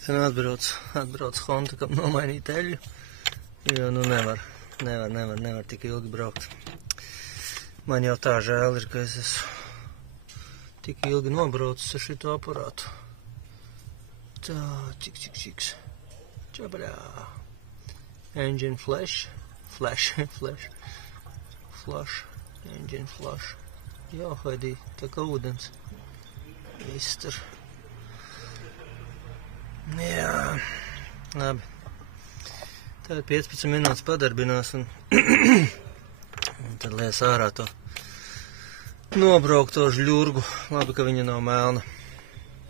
Te nu atbrauc Honda, kam nomainīt eļļu, jo nu nevar tik ilgi braukt. Man jau tā žēl ir, ka es esmu tik ilgi nobraucis ar šito aparātu. Tā, čiks. Čabaļā. Engine flash. Engine flash. Jā, Haidī, tā kā ūdens. Viss tur. Jā, labi. Tagad 15 minūtes padarbinās un tad lies ārā to nobraukto žļurgu. Labi, ka viņa nav melna.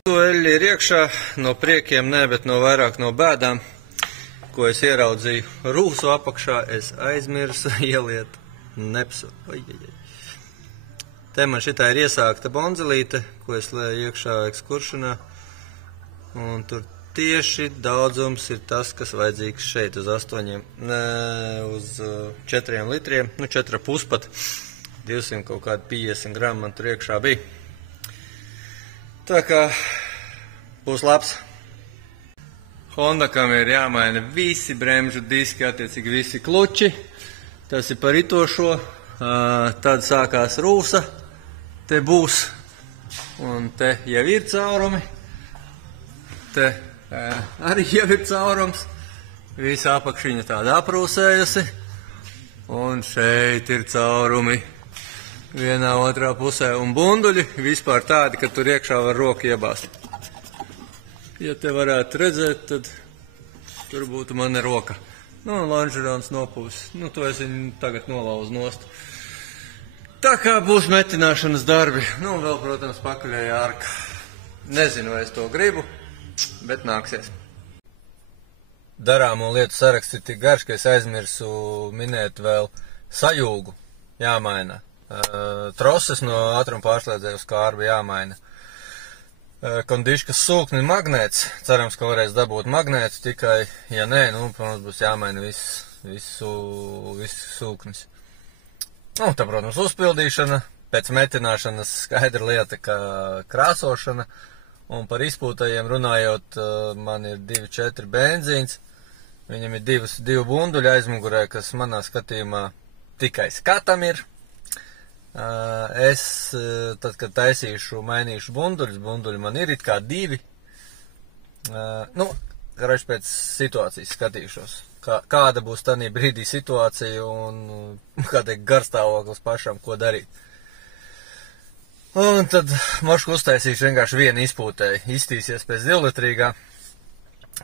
To eļļa ir iekšā, no priekiem ne, bet vairāk no bēdām, ko es ieraudzīju rūsu apakšā, es aizmirsu ieliet nepsu. Te man šitā ir iesākta bonzelīte, ko es lēju iekšā ekskuršanā, un tur tieši daudzums ir tas, kas vajadzīgs šeit uz 4 litriem, 4,5 pat, 200 kaut kādi 50 gramu man tur iekšā bija. Tā kā būs labs. Honda, kam ir jāmaina visi bremžu diski, attiecīgi visi kluči, tas ir par ritošo, tad sākās rūsa, te būs, un te jau ir caurumi, te arī jau ir caurums, visa apakšiņa tāda aprūsējusi, un šeit ir caurumi vienā otrā pusē, un bunduļi vispār tādi, ka tur iekšā var roku iebāzt. Ja te varētu redzēt, tad tur būtu mana roka. Nu, lonžerons nopūs, to es viņu tagad nolauzu nost. Tā kā būs metināšanas darbi, vēl, protams, pakaļēja ārka. Nezinu, vai es to gribu, bet nāksies. Darāmo lietu saraksts ir tik garš, ka es aizmirsu minēt vēl sajūgu jāmaina. Troses no ātruma pārslēdzēju skārbi jāmaina. Kondiškas sūkni magnēts, cerams, ka varēs dabūt magnētu, tikai, ja nē, protams, būs jāmaina viss sūknis. Tā, protams, uzpildīšana, pēc metināšanas skaidra lieta, ka krāsošana, un par izpūtajiem runājot, man ir 2.4 benzīns, viņam ir divi bunduļi aizmugurē, kas manā skatījumā tikai skatam ir. Es, tad, kad taisīšu, mainīšu bunduļi man ir it kā divi. Garši pēc situācijas skatīšos, kāda būs tādā brīdī situācija un kāda ir garstāvoklis pašam, ko darīt. Un tad mošku uztaisīšu vienkārši vienu izpūtēju, iztīsies pēc 2-litrīgā,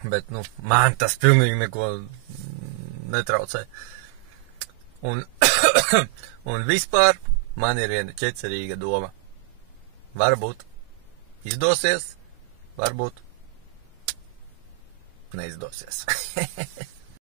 bet, man tas pilnīgi neko netraucē. Un vispār man ir viena ķecerīga doma. Varbūt izdosies, varbūt neizdosies.